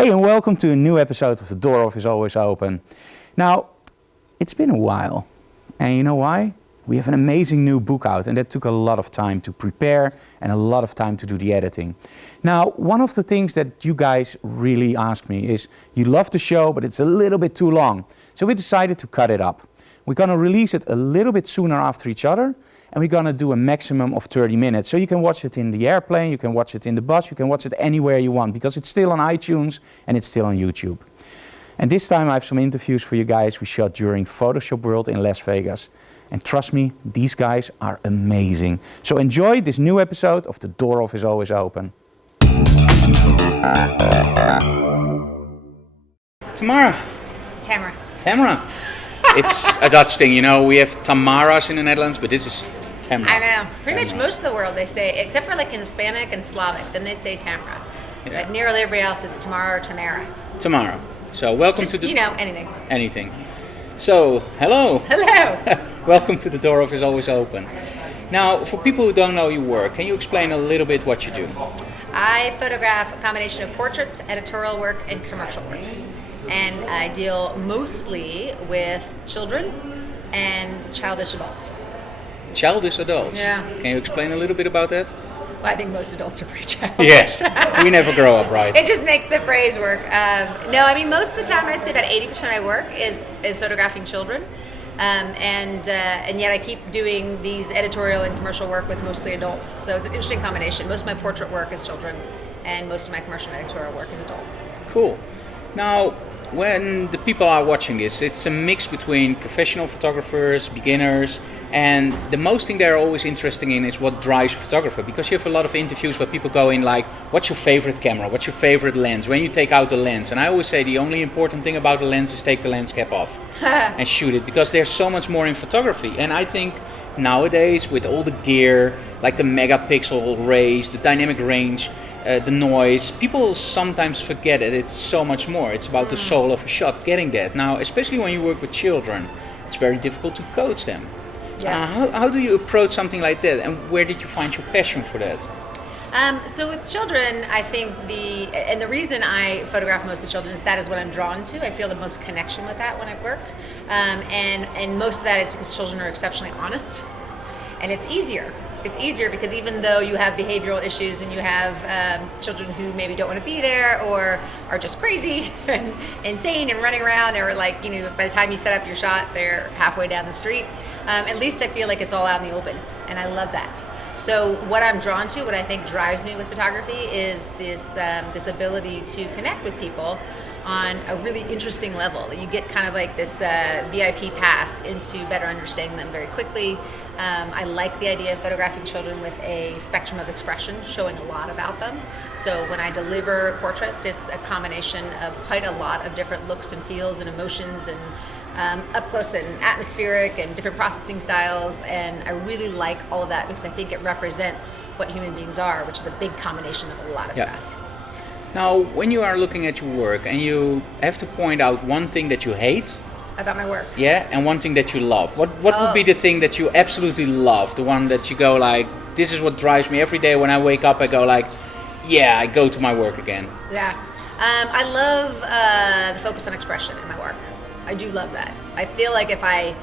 Hey, and welcome to a new episode of The DOORhof is Always Open. Now, it's been a while, and you know why? We have an amazing new book out, and that took a lot of time to prepare and a lot of time to do the editing. Now, one of the things that you guys really ask me is, you love the show, but it's a little bit too long. So we decided to cut it up. We're going to release it a little bit sooner after each other, and we're going to do a maximum of 30 minutes. So you can watch it in the airplane, you can watch it in the bus, you can watch it anywhere you want, because it's still on iTunes and it's still on YouTube. And this time I have some interviews for you guys we shot during Photoshop World in Las Vegas. And trust me, these guys are amazing. So enjoy this new episode of The DOORhof is Always Open. Tamara. Tamara. It's a Dutch thing, you know, we have Tamaras in the Netherlands, but this is Tamara. I know. Pretty much most of the world they say, except for like in Hispanic and Slavic, then they say Tamara. Yeah. But nearly everybody else it's Tamara or Tamara. Tamara. So welcome Just, to the... you know, anything. Anything. So, hello. Hello. Welcome to The DOORhof is Always Open. Now, for people who don't know your work, can you explain a little bit what you do? I photograph a combination of portraits, editorial work, and commercial work. And I deal mostly with children and childish adults. Childish adults? Yeah. Can you explain a little bit about that? Well, I think most adults are pretty childish. Yes. We never grow up, right? It just makes the phrase work. No, I mean, most of the time, I'd say about 80% of my work is photographing children. And yet I keep doing these editorial and commercial work with mostly adults. So it's an interesting combination. Most of my portrait work is children, and most of my commercial and editorial work is adults. Cool. Now, when the people are watching this, it's a mix between professional photographers, beginners, and the most thing they're always interested in is what drives a photographer, because you have a lot of interviews where people go in like, what's your favorite camera, what's your favorite lens, when you take out the lens, and I always say the only important thing about the lens is take the lens cap off and shoot it, because there's so much more in photography. And I think nowadays with all the gear, like the megapixel rays, the dynamic range, the noise, people sometimes forget it. It's so much more. It's about the soul of a shot, getting that. Now, especially when you work with children, it's very difficult to coach them. Yeah. How do you approach something like that, and where did you find your passion for that? So with children, I think the reason I photograph most of the children is that is what I'm drawn to. I feel the most connection with that when I work. And most of that is because children are exceptionally honest. And it's easier. It's easier because even though you have behavioral issues and you have children who maybe don't want to be there or are just crazy and insane and running around, or like, you know, by the time you set up your shot, they're halfway down the street. At least I feel like it's all out in the open, and I love that. So what I'm drawn to, what I think drives me with photography, is this ability to connect with people on a really interesting level. You get kind of like this VIP pass into better understanding them very quickly. I like the idea of photographing children with a spectrum of expression, showing a lot about them. So when I deliver portraits, it's a combination of quite a lot of different looks and feels and emotions, and up close and atmospheric and different processing styles. And I really like all of that because I think it represents what human beings are, which is a big combination of a lot of stuff. Now, when you are looking at your work and you have to point out one thing that you hate about my work, and one thing that you love, what would be the thing that you absolutely love, the one that you go like, this is what drives me every day when I wake up, I go like, yeah, I go to my work again? I love the focus on expression in my work. I do love that. I feel like if I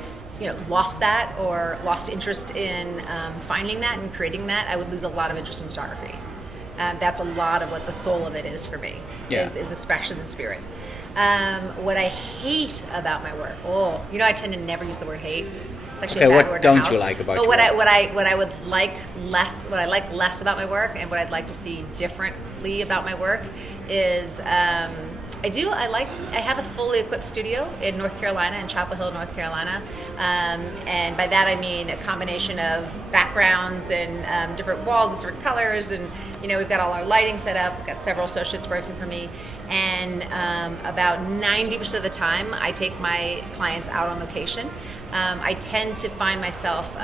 lost that or lost interest in finding that and creating that, I would lose a lot of interest in photography. That's a lot of what the soul of it is for me, is expression and spirit. What I hate about my work, I tend to never use the word hate. It's actually a bad word. What don't you like about your work? What I would like less, what I like less about my work, and what I'd like to see differently about my work is I have a fully equipped studio in North Carolina, in Chapel Hill, North Carolina. And by that I mean a combination of backgrounds and different walls with different colors. And, we've got all our lighting set up. We've got several associates working for me. And about 90% of the time, I take my clients out on location. I tend to find myself,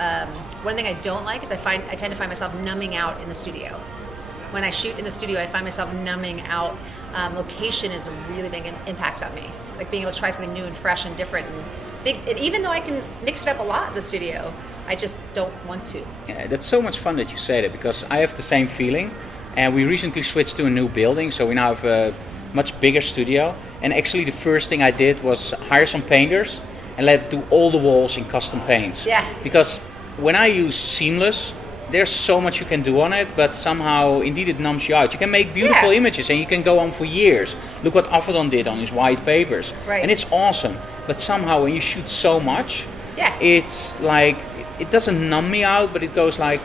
one thing I don't like is I tend to find myself numbing out in the studio. When I shoot in the studio, I find myself numbing out. Location is a really big impact on me. Like being able to try something new and fresh and different and big. And even though I can mix it up a lot in the studio, I just don't want to. Yeah, that's so much fun that you say that, because I have the same feeling. And we recently switched to a new building, so we now have much bigger studio. And actually the first thing I did was hire some painters and let do all the walls in custom paints. Yeah. Because when I use Seamless, there's so much you can do on it, but somehow indeed it numbs you out. You can make beautiful images and you can go on for years. Look what Avedon did on his white papers. Right. And it's awesome. But somehow when you shoot so much, it's like, it doesn't numb me out, but it goes like,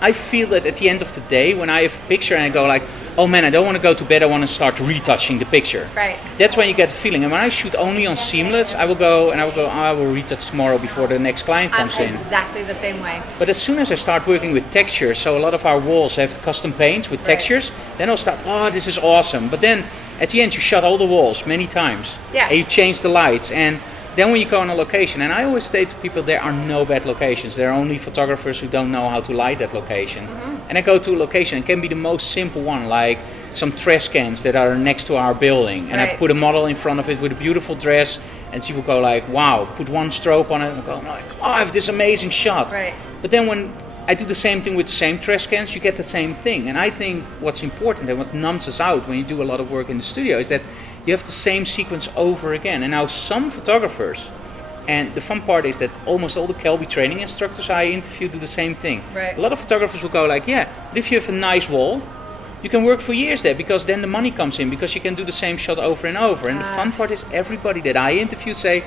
I feel that at the end of the day, when I have a picture and I go like, oh man, I don't want to go to bed, I want to start retouching the picture. Right. That's when you get the feeling. And when I shoot only on Seamless, I will go, oh, I will retouch tomorrow before the next client comes in. I'm exactly the same way. But as soon as I start working with textures, so a lot of our walls have custom paints with textures, then I'll start, oh, this is awesome. But then at the end you shot all the walls many times. Yeah. And you change the lights. And then when you go on a location, and I always say to people, there are no bad locations. There are only photographers who don't know how to light that location. Mm-hmm. And I go to a location, it can be the most simple one, like some trash cans that are next to our building. And I put a model in front of it with a beautiful dress, and people go like, wow, put one strobe on it, and go like, oh, I have this amazing shot. Right. But then when I do the same thing with the same trash cans, you get the same thing. And I think what's important and what numbs us out when you do a lot of work in the studio is that you have the same sequence over again. And now some photographers, and the fun part is that almost all the Kelby training instructors I interview do the same thing. Right. A lot of photographers will go like, yeah, but if you have a nice wall, you can work for years there, because then the money comes in, because you can do the same shot over and over. And the fun part is everybody that I interview say,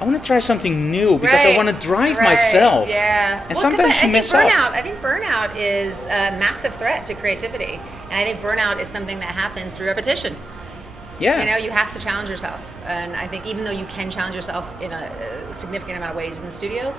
I want to try something new because I want to drive myself. Yeah. And sometimes you mess up. I think burnout is a massive threat to creativity. And I think burnout is something that happens through repetition. Yeah. You know, you have to challenge yourself. And I think even though you can challenge yourself in a significant amount of ways in the studio,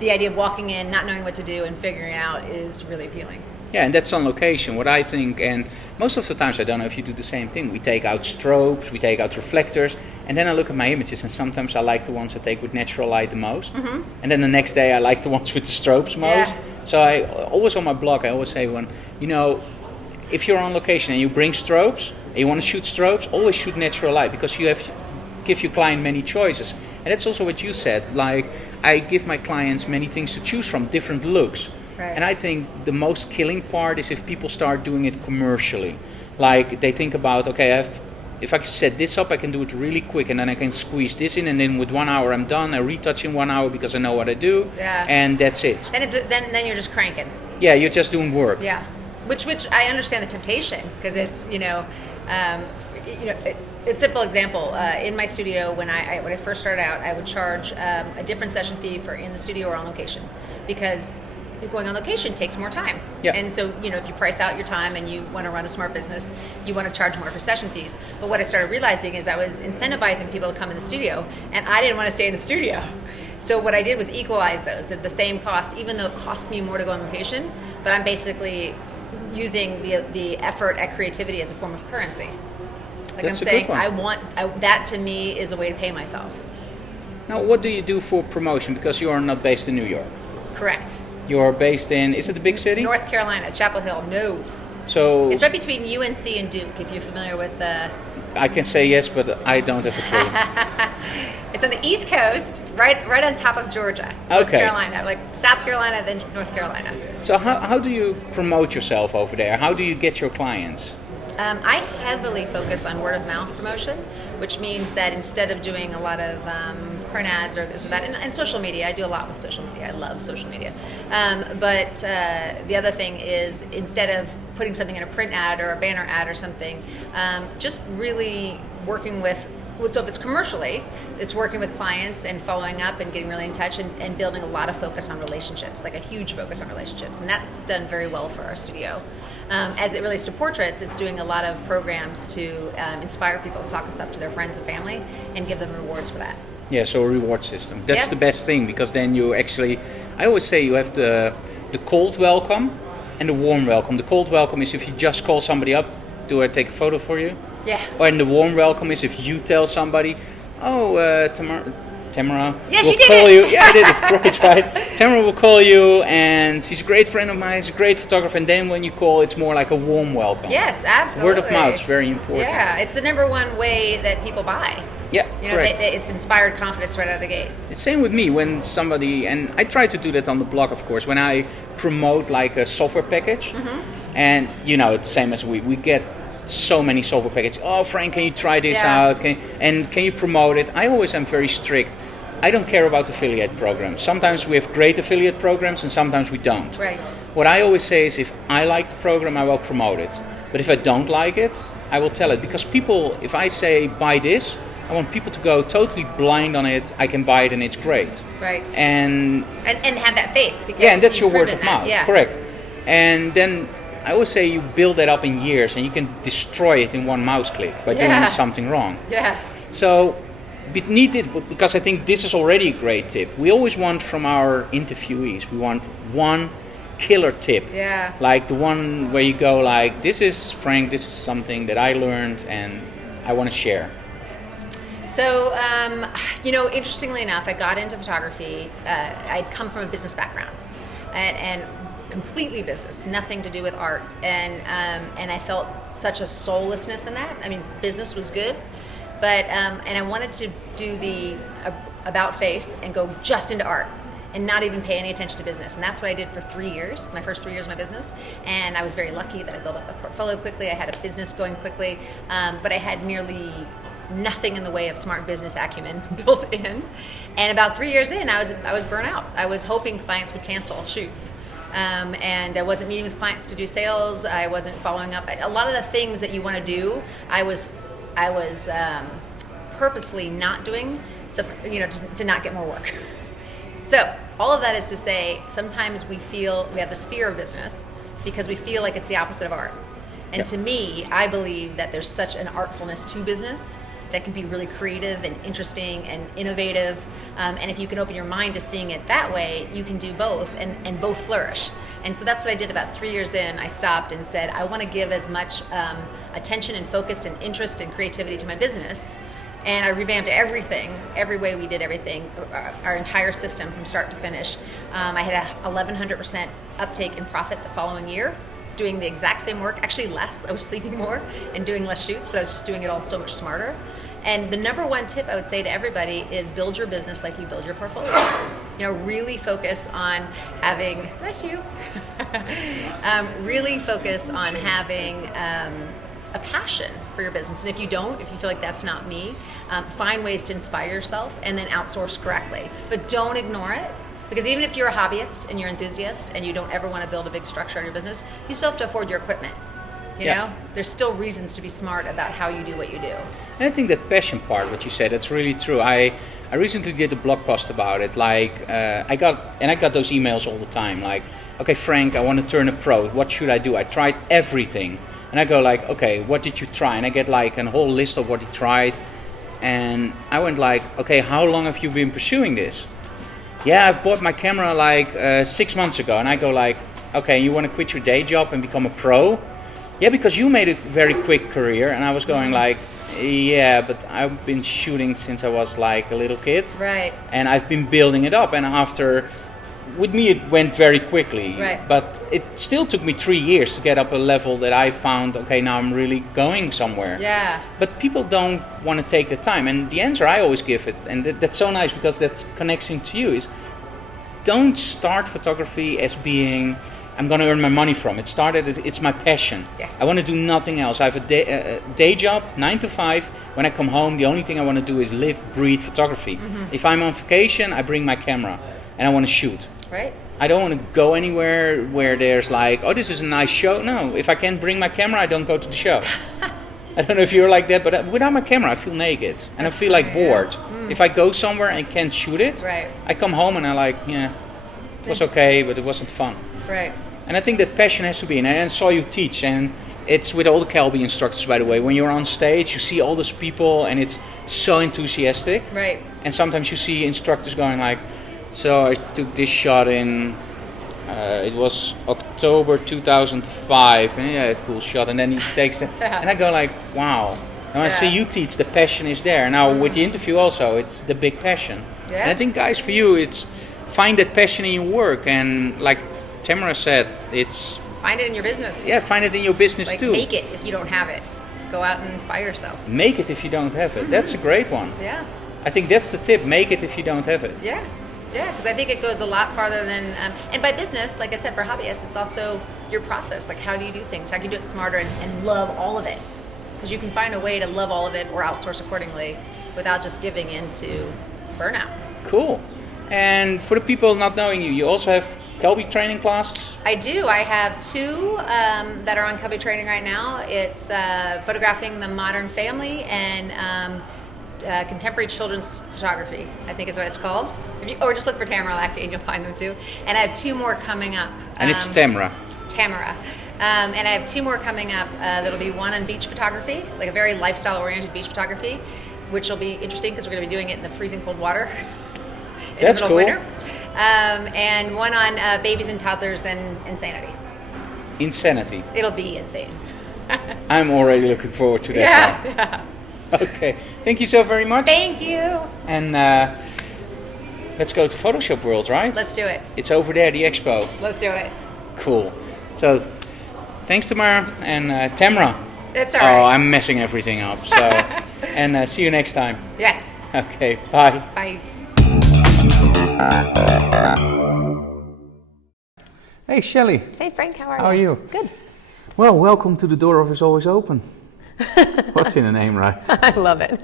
the idea of walking in, not knowing what to do, and figuring it out is really appealing. Yeah, and that's on location. What I think, and most of the times I don't know if you do the same thing. We take out strobes, we take out reflectors, and then I look at my images, and sometimes I like the ones I take with natural light the most. Mm-hmm. And then the next day I like the ones with the strobes most. Yeah. So I always on my blog, I always say, if you're on location and you bring strobes, and you want to shoot strobes, always shoot natural light, because you give your client many choices. And that's also what you said. Like, I give my clients many things to choose from, different looks. Right. And I think the most killing part is if people start doing it commercially. Like, they think about, okay, if I set this up, I can do it really quick, and then I can squeeze this in, and then with 1 hour I'm done. I retouch in 1 hour because I know what I do, and that's it. Then you're just cranking. Yeah, you're just doing work. Yeah, which I understand the temptation, because it's a simple example. In my studio, when I first started out, I would charge a different session fee for in the studio or on location, because going on location takes more time. Yeah. And so, if you price out your time and you want to run a smart business, you want to charge more for session fees. But what I started realizing is I was incentivizing people to come in the studio, and I didn't want to stay in the studio. So what I did was equalize those at the same cost, even though it cost me more to go on location, but I'm basically using the effort at creativity as a form of currency. Like, that's I'm saying, that to me is a way to pay myself. Now, what do you do for promotion? Because you are not based in New York. Correct. You're based in, is it a big city? North Carolina, Chapel Hill. No. So it's right between UNC and Duke, if you're familiar with the... I can say yes, but I don't have a clue. It's on the East Coast, right on top of Georgia, North Carolina, like South Carolina, then North Carolina. So how do you promote yourself over there? How do you get your clients? I heavily focus on word of mouth promotion, which means that instead of doing a lot of print ads or this or that, and social media, I do a lot with social media. I love social media. But the other thing is, instead of putting something in a print ad or a banner ad or something, just really working with, so if it's commercially, it's working with clients and following up and getting really in touch and building a lot of focus on relationships, like a huge focus on relationships. And that's done very well for our studio. As it relates to portraits, it's doing a lot of programs to inspire people to talk us up to their friends and family and give them rewards for that. Yeah, so a reward system. That's the best thing, because then you actually, I always say you have the cold welcome and the warm welcome. The cold welcome is if you just call somebody up, do I take a photo for you? Yeah. And the warm welcome is if you tell somebody, Tamara yes, will call you. Yeah, I did it. Great, right? Tamara will call you, and she's a great friend of mine. She's a great photographer. And then when you call, it's more like a warm welcome. Yes, absolutely. Word of mouth is very important. Yeah, it's the number one way that people buy. Yeah, correct. It's inspired confidence right out of the gate. It's same with me when somebody, and I try to do that on the blog, of course, when I promote like a software package. Mm-hmm. And it's the same as we get so many software packages. Oh, Frank, can you try this out? Can you promote it? I always am very strict. I don't care about affiliate programs. Sometimes we have great affiliate programs and sometimes we don't. Right. What I always say is if I like the program, I will promote it. But if I don't like it, I will tell it. Because people, if I say buy this, I want people to go totally blind on it. I can buy it and it's great. Right. And have that faith. Because and that's your word of that. mouth. Yeah. Correct. And then I always say you build that up in years and you can destroy it in one mouse click by doing something wrong. Yeah. So we need it, because I think this is already a great tip. We always want from our interviewees, we want one killer tip. Yeah. Like the one where you go like, this is Frank, this is something that I learned and I want to share. So, interestingly enough, I got into photography. I'd come from a business background, and completely business, nothing to do with art. And I felt such a soullessness in that. I mean, business was good, but and I wanted to do the about face and go just into art and not even pay any attention to business. And that's what I did for 3 years, my first 3 years of my business. And I was very lucky that I built up a portfolio quickly. I had a business going quickly, but I had nearly nothing in the way of smart business acumen built in. And about 3 years in, I was burnt out. I was hoping clients would cancel shoots. And I wasn't meeting with clients to do sales. I wasn't following up. A lot of the things that you want to do, I was purposefully not doing, to not get more work. So all of that is to say, sometimes we have this fear of business because we feel like it's the opposite of art. And to me, I believe that there's such an artfulness to business that can be really creative and interesting and innovative. And if you can open your mind to seeing it that way, you can do both and both flourish. And so that's what I did about 3 years in. I stopped and said, I want to give as much attention and focus and interest and creativity to my business. And I revamped everything, every way we did everything, our entire system from start to finish. I had a 1,100% uptake in profit the following year, doing the exact same work, actually less. I was sleeping more and doing less shoots, but I was just doing it all so much smarter. And the number one tip I would say to everybody is build your business like you build your portfolio. Really focus on having, bless you, really focus on having a passion for your business. And if you feel like that's not me, find ways to inspire yourself and then outsource correctly. But don't ignore it. Because even if you're a hobbyist and you're an enthusiast and you don't ever want to build a big structure on your business, you still have to afford your equipment. You know? There's still reasons to be smart about how you do what you do. And I think that passion part, what you said, that's really true. I recently did a blog post about it. Like, I got those emails all the time. Like, okay, Frank, I want to turn a pro. What should I do? I tried everything. And I go like, okay, what did you try? And I get like a whole list of what he tried. And I went like, okay, how long have you been pursuing this? Yeah, I've bought my camera like 6 months ago. And I go like, okay, you want to quit your day job and become a pro? Yeah, because you made a very quick career. And I was going like, yeah, but I've been shooting since I was like a little kid. Right. And I've been building it up. And with me it went very quickly. Right. But it still took me 3 years to get up a level that I found, okay, now I'm really going somewhere. Yeah. But people don't want to take the time. And the answer I always give it, and that's so nice because that's connecting to you, is don't start photography as being, I'm going to earn my money from. It started as, it's my passion. Yes. I want to do nothing else. I have a day job, 9 to 5. When I come home, the only thing I want to do is live, breathe photography. Mm-hmm. If I'm on vacation, I bring my camera and I want to shoot. Right. I don't want to go anywhere where there's like, oh, this is a nice show. No, if I can't bring my camera, I don't go to the show. I don't know if you're like that, but without my camera, I feel naked and I feel like bored. Mm. If I go somewhere and can't shoot it, right. I come home and I like, yeah, it was okay, but it wasn't fun. Right. And I think that passion has to be in. And I saw you teach, and it's with all the Calby instructors, by the way. When you're on stage, you see all those people, and it's so enthusiastic. Right. And sometimes you see instructors going like, so I took this shot in, it was October 2005, and yeah, cool shot. And then he takes it, and I go like, wow. Now I see you teach, the passion is there. Now with the interview also, it's the big passion. Yeah. And I think, guys, for you, it's find that passion in your work, and like Tamara said, it's find it in your business. Yeah, find it in your business like too. Make it if you don't have it. Go out and inspire yourself. Make it if you don't have it. Mm-hmm. That's a great one. Yeah. I think that's the tip. Make it if you don't have it. Yeah. Yeah, because I think it goes a lot farther than, and by business, like I said, for hobbyists, it's also your process. Like, how do you do things? How do you do it smarter and love all of it? because you can find a way to love all of it or outsource accordingly without just giving into burnout. Cool. And for the people not knowing you, you also have Kelby training classes? I do. I have 2 that are on Kelby training right now. It's photographing the modern family and contemporary children's photography, I think is what it's called. Or just look for Tamara Lackey and you'll find them too. And I have 2 more coming up. And it's Tamara. Tamara. And I have 2 more coming up. That'll be one on beach photography, like a very lifestyle-oriented beach photography, which will be interesting because we're going to be doing it in the freezing cold water in That's the middle cool. of winter. And one on babies and toddlers and insanity. Insanity. It'll be insane. I'm already looking forward to that. Yeah. Okay. Thank you so very much. Thank you. And let's go to Photoshop World, right? Let's do it. It's over there, the expo. Let's do it. Cool. So, thanks Tamara and Tamara. It's all right. Oh, I'm messing everything up. So, and see you next time. Yes. Okay, bye. Bye. Hey Shelley. Hey Frank, how are you? How are you? Good. Well, welcome to the DOORhof is always open. What's in the name, right? I love it.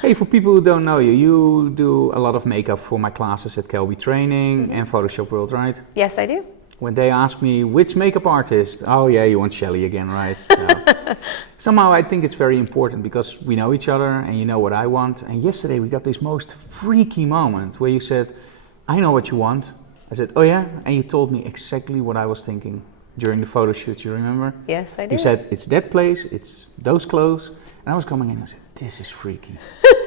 Hey, for people who don't know you, you do a lot of makeup for my classes at Kelby Training and Photoshop World, right? Yes, I do. When they ask me which makeup artist, oh yeah, you want Shelley again, right? So, somehow I think it's very important because we know each other and you know what I want. And yesterday we got this most freaky moment where you said, I know what you want. I said, oh yeah? And you told me exactly what I was thinking during the photo shoot, you remember? Yes, I do. You said, it's that place, it's those clothes. And I was coming in and I said, this is freaky.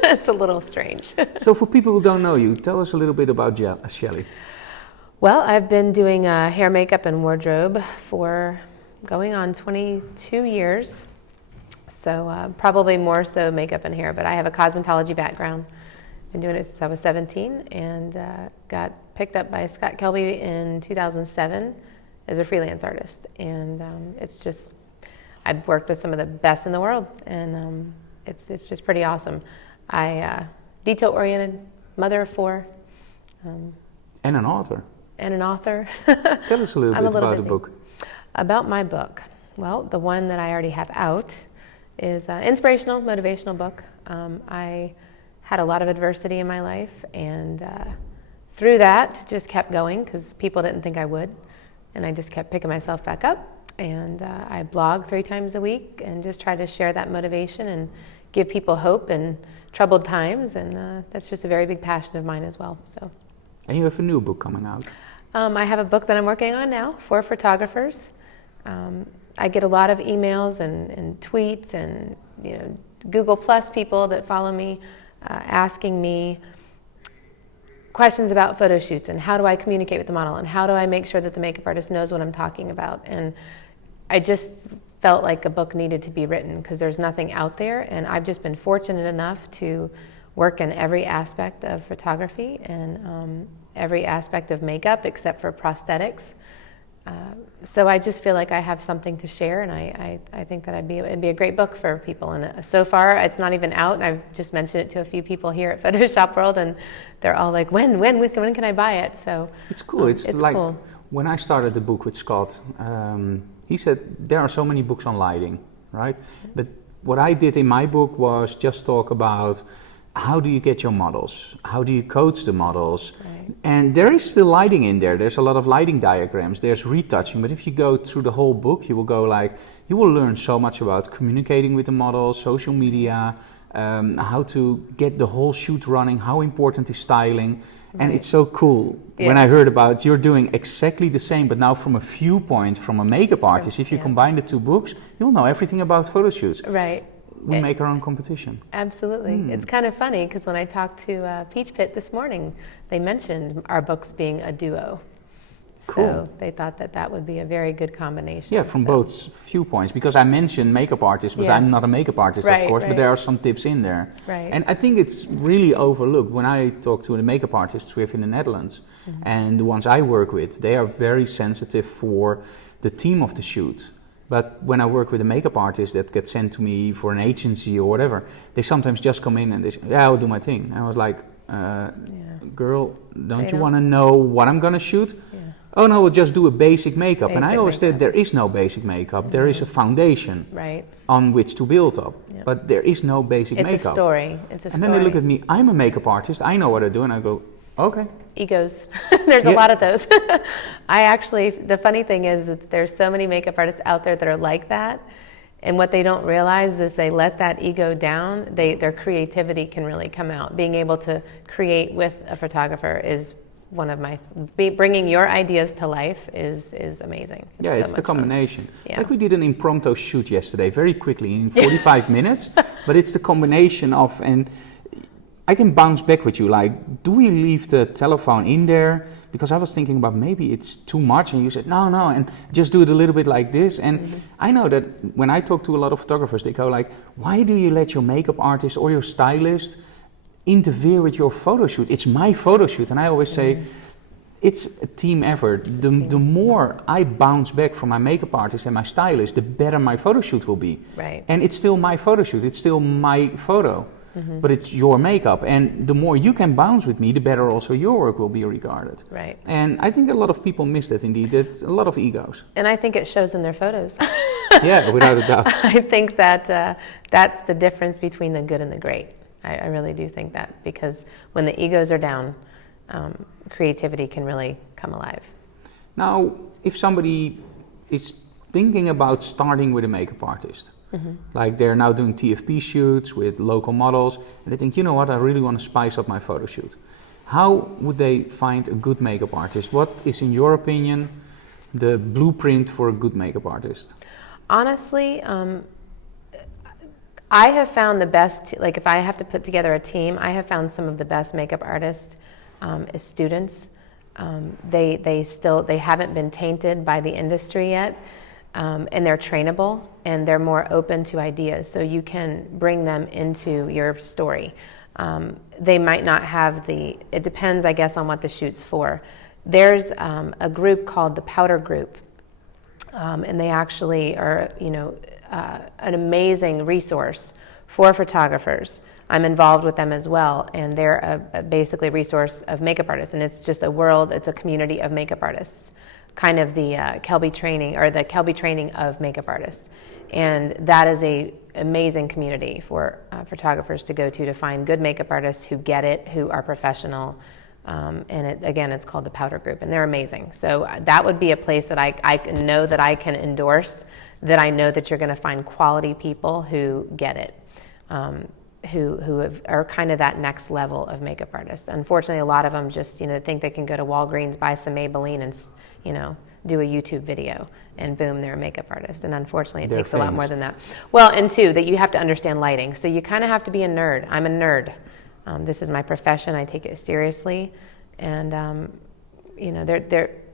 It's a little strange. So for people who don't know you, tell us a little bit about Shelley. Well, I've been doing hair, makeup, and wardrobe for going on 22 years. So probably more so makeup and hair, but I have a cosmetology background. Been doing it since I was 17 and got picked up by Scott Kelby in 2007 as a freelance artist. And it's just, I've worked with some of the best in the world and it's just pretty awesome. I detail-oriented, mother of 4. And an author. And an author. Tell us a little bit about the book. About my book. Well, the one that I already have out is an inspirational, motivational book. I had a lot of adversity in my life and through that just kept going because people didn't think I would. And I just kept picking myself back up. And I blog 3 times a week and just try to share that motivation and give people hope in troubled times. And that's just a very big passion of mine as well. So. And you have a new book coming out. I have a book that I'm working on now for photographers. I get a lot of emails and tweets and Google Plus people that follow me asking me questions about photo shoots and how do I communicate with the model and how do I make sure that the makeup artist knows what I'm talking about. And I just felt like a book needed to be written because there's nothing out there, and I've just been fortunate enough to work in every aspect of photography and every aspect of makeup except for prosthetics. So I just feel like I have something to share, and I think that it'd be a great book for people. And so far, it's not even out. I've just mentioned it to a few people here at Photoshop World, and they're all like, "When can I buy it?" So it's cool. It's like cool. When I started the book with Scott, he said there are so many books on lighting, right? But what I did in my book was just talk about how do you get your models? How do you coach the models? Right. And there is still lighting in there. There's a lot of lighting diagrams. There's retouching. But if you go through the whole book, you will learn so much about communicating with the models, social media, how to get the whole shoot running, how important is styling. Right. And it's so cool. Yeah. When I heard about you're doing exactly the same, but now from a viewpoint from a makeup artist, if you combine the 2 books, you'll know everything about photo shoots. Right. We make our own competition. Absolutely. It's kind of funny because when I talked to Peach Pit this morning, they mentioned our books being a duo. Cool. So they thought that would be a very good combination. Yeah, from both viewpoints. Because I mentioned makeup artists, because I'm not a makeup artist, of course, but there are some tips in there. Right. And I think it's really overlooked. When I talk to the makeup artists we have in the Netherlands, and the ones I work with, they are very sensitive for the theme of the shoot. But when I work with a makeup artist that gets sent to me for an agency or whatever, they sometimes just come in and they say, yeah, I'll do my thing. And I was like, girl, don't you want to know what I'm going to shoot? Yeah. oh no, we'll just do a basic makeup. And I always said makeup. there is no basic makeup. There is a foundation Right. on which to build up. Yep. But there is no basic It's makeup. a story. It's a And story. then they look at me, I'm a makeup artist, I know what I do, and I go, okay. Egos. There's a Yeah. lot of those. The funny thing is that there's so many makeup artists out there that are like that. And what they don't realize is if they let that ego down, their creativity can really come out. Being able to create with a photographer is one of my, bringing your ideas to life is amazing. Yeah, so it's the much fun. combination. Yeah. Like we did an impromptu shoot yesterday, very quickly, in 45 minutes. But it's the combination of, and I can bounce back with you, like, do we leave the telephone in there? Because I was thinking about maybe it's too much, and you said, no, and just do it a little bit like this. And I know that when I talk to a lot of photographers, they go like, why do you let your makeup artist or your stylist interfere with your photo shoot? It's my photo shoot. And I always say, it's a team effort. The more I bounce back from my makeup artist and my stylist, the better my photo shoot will be. Right. And it's still my photo shoot. It's still my photo. But it's your makeup, and the more you can bounce with me, the better also your work will be regarded. Right. And I think a lot of people miss that indeed, that a lot of egos. And I think it shows in their photos. Yeah, without a doubt. I think that that's the difference between the good and the great. I really do think that, because when the egos are down, creativity can really come alive. Now, if somebody is thinking about starting with a makeup artist, like they're now doing TFP shoots with local models, and they think, you know what, I really want to spice up my photo shoot. How would they find a good makeup artist? What is, in your opinion, the blueprint for a good makeup artist? Honestly, I have found the best, like if I have to put together a team, I have found some of the best makeup artists as students. They haven't been tainted by the industry yet. And they're trainable, and they're more open to ideas, so you can bring them into your story. They might not have it depends, I guess, on what the shoot's for. There's a group called the Powder Group, and they actually are, an amazing resource for photographers. I'm involved with them as well, and they're basically a resource of makeup artists, and it's just it's a community of makeup artists. Kind of the Kelby training, or the Kelby training of makeup artists. And that is a amazing community for photographers to go to find good makeup artists who get it, who are professional. And it's called the Powder Group, and they're amazing. So that would be a place that I know that I can endorse, that I know that you're gonna find quality people who get it, who are kind of that next level of makeup artists. Unfortunately, a lot of them just, think they can go to Walgreens, buy some Maybelline, and do a YouTube video, and boom, they're a makeup artist. And unfortunately, it takes a lot more than that. Well, and two, that you have to understand lighting. So you kind of have to be a nerd. I'm a nerd. This is my profession. I take it seriously. And,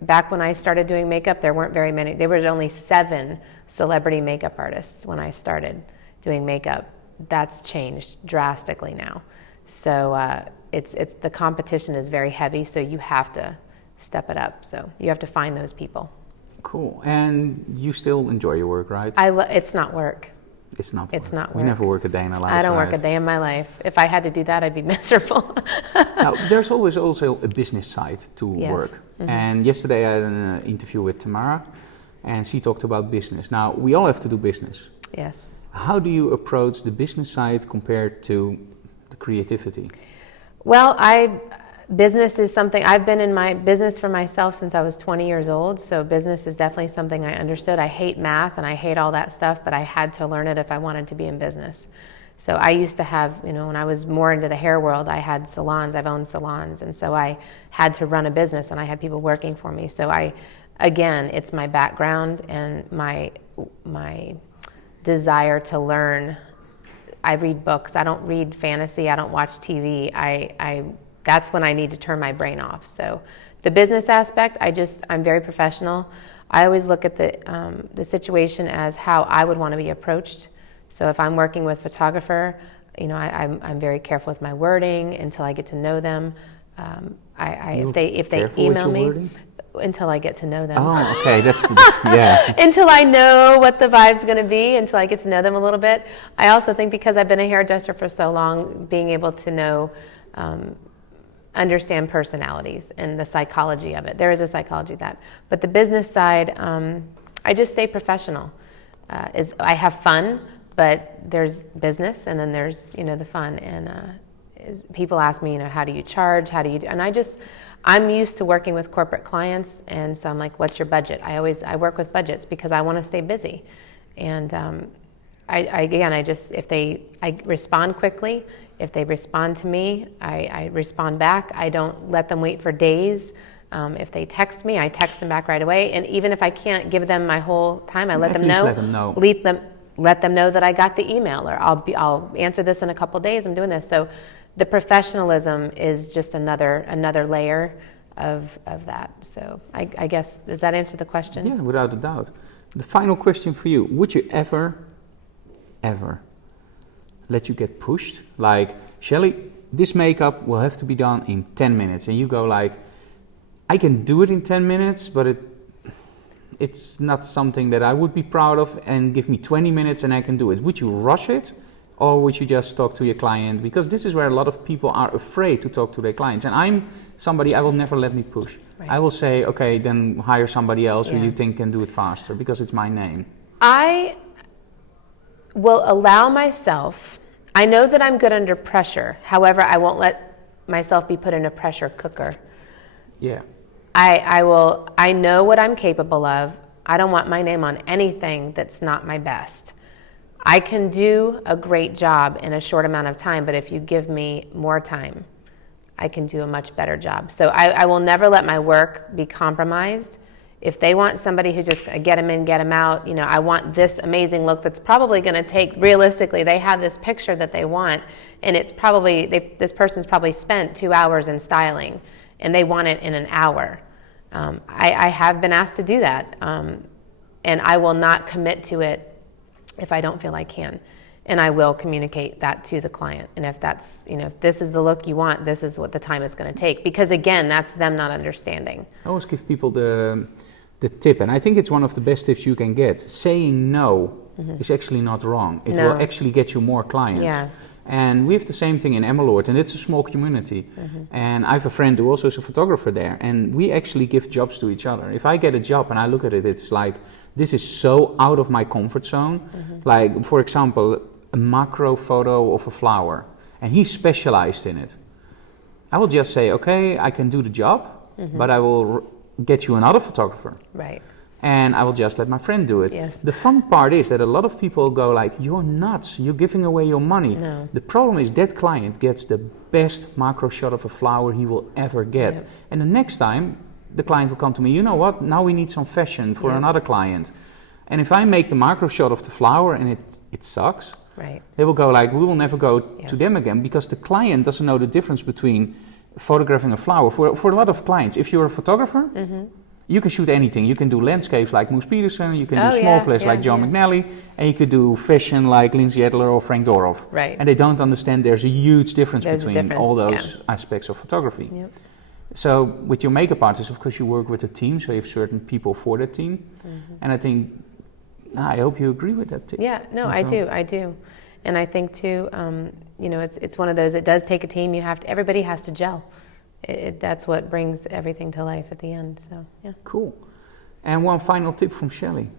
back when I started doing makeup, there weren't very many. There were only 7 celebrity makeup artists when I started doing makeup. That's changed drastically now. So it's the competition is very heavy, so you have to step it up. So you have to find those people. Cool. And you still enjoy your work, right? It's not work. It's not work. It's not work. We never work a day in our life. I don't work a day in my life. If I had to do that, I'd be miserable. Now, there's always also a business side to work. Mm-hmm. And yesterday I had an interview with Tamara, and she talked about business. Now, we all have to do business. Yes. How do you approach the business side compared to the creativity? Well, business is something, I've been in my business for myself since I was 20 years old, so business is definitely something I understood. I hate math and I hate all that stuff, but I had to learn it if I wanted to be in business. So I used to have, when I was more into the hair world, I had salons, I've owned salons, and so I had to run a business and I had people working for me. So again, it's my background and my desire to learn. I read books, I don't read fantasy, I don't watch TV, that's when I need to turn my brain off. So the business aspect, I'm very professional. I always look at the situation as how I would want to be approached. So if I'm working with a photographer, I'm very careful with my wording until I get to know them. If they email me, wording? Until I get to know them. Oh, okay, yeah. Until I know what the vibe's going to be, until I get to know them a little bit. I also think because I've been a hairdresser for so long, being able to know, understand personalities and the psychology of it. There is a psychology of that. But the business side, I just stay professional. I have fun, but there's business, and then there's, the fun. And people ask me, how do you charge? How do you do? And I'm used to working with corporate clients, and so I'm like, what's your budget? I work with budgets because I want to stay busy. And I respond quickly. If they respond to me, I respond back. I don't let them wait for days. If they text me, I text them back right away. And even if I can't give them my whole time, I let them know. Let them know that I got the email, or I'll answer this in a couple days. I'm doing this. So the professionalism is just another layer of that. So I guess, does that answer the question? Yeah, without a doubt. The final question for you: would you ever let you get pushed? Like, Shelley, this makeup will have to be done in 10 minutes, and you go like, I can do it in 10 minutes, but it's not something that I would be proud of, and give me 20 minutes and I can do it. Would you rush it, or would you just talk to your client? Because this is where a lot of people are afraid to talk to their clients. And I'm somebody, I will never let me push. Right. I will say, okay, then hire somebody else who you think can do it faster, because it's my name. I will allow myself, I know that I'm good under pressure. However, I won't let myself be put in a pressure cooker. Yeah. I know what I'm capable of. I don't want my name on anything that's not my best. I can do a great job in a short amount of time, but if you give me more time, I can do a much better job. So I will never let my work be compromised. If they want somebody who's just get them in, get them out, I want this amazing look that's probably going to take, realistically, they have this picture that they want, and it's probably, this person's probably spent 2 hours in styling, and they want it in an hour. I have been asked to do that, and I will not commit to it if I don't feel I can. And I will communicate that to the client. And if that's, if this is the look you want, this is what the time it's going to take. Because again, that's them not understanding. I always give people the tip, and I think it's one of the best tips you can get. Saying no is actually not wrong. It will actually get you more clients. Yeah. And we have the same thing in Emmeloord, and it's a small community. And I have a friend who also is a photographer there, and we actually give jobs to each other. If I get a job and I look at it, it's like, this is so out of my comfort zone. Like, for example, a macro photo of a flower, and he's specialized in it. I will just say, okay, I can do the job, but I will get you another photographer. Right. And I will just let my friend do it. Yes. The fun part is that a lot of people go like, you're nuts, you're giving away your money. No. The problem is that client gets the best macro shot of a flower he will ever get. Yep. And the next time, the client will come to me, you know what, now we need some fashion for another client. And if I make the macro shot of the flower and it sucks, right, they will go like, we will never go to them again, because the client doesn't know the difference between photographing a flower. For a lot of clients, if you're a photographer, you can shoot anything. You can do landscapes like Moose Peterson, you can do small flash like Joe McNally, and you could do fashion like Lindsay Adler or Frank Doorhof. Right. And they don't understand there's a huge difference between all those aspects of photography. Yep. So with your makeup artist, of course, you work with a team, so you have certain people for that team. And I think, I hope you agree with that too. Yeah, no, I do. And I think too, it's one of those, it does take a team. Everybody has to gel. That's what brings everything to life at the end. So, yeah. Cool. And one final tip from Shelley.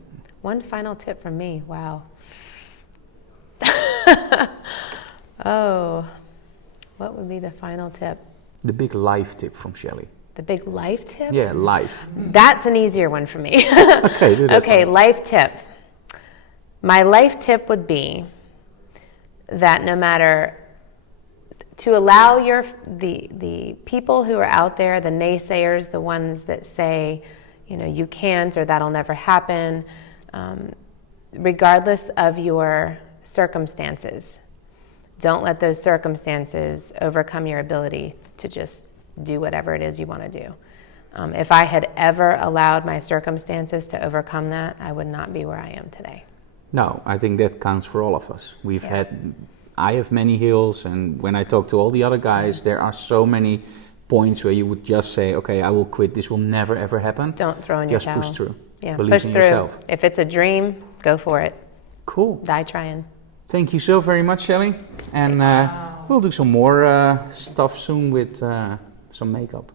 One final tip from me. Wow. Oh, what would be the final tip? The big life tip from Shelley. The big life tip? Yeah, life. That's an easier one for me. Okay, do that. Okay, life tip. My life tip would be that no matter, to allow the people who are out there, the naysayers, the ones that say, you can't or that'll never happen, regardless of your circumstances, don't let those circumstances overcome your ability to just do whatever it is you want to do. If I had ever allowed my circumstances to overcome that, I would not be where I am today. No, I think that counts for all of us. I have many hills, and when I talk to all the other guys, there are so many points where you would just say, okay, I will quit. This will never, ever happen. Don't throw in your towel. Just push through. Yeah, Believe push in through. yourself. If it's a dream, go for it. Cool. Die trying. Thank you so very much, Shelley. And we'll do some more stuff soon with some makeup.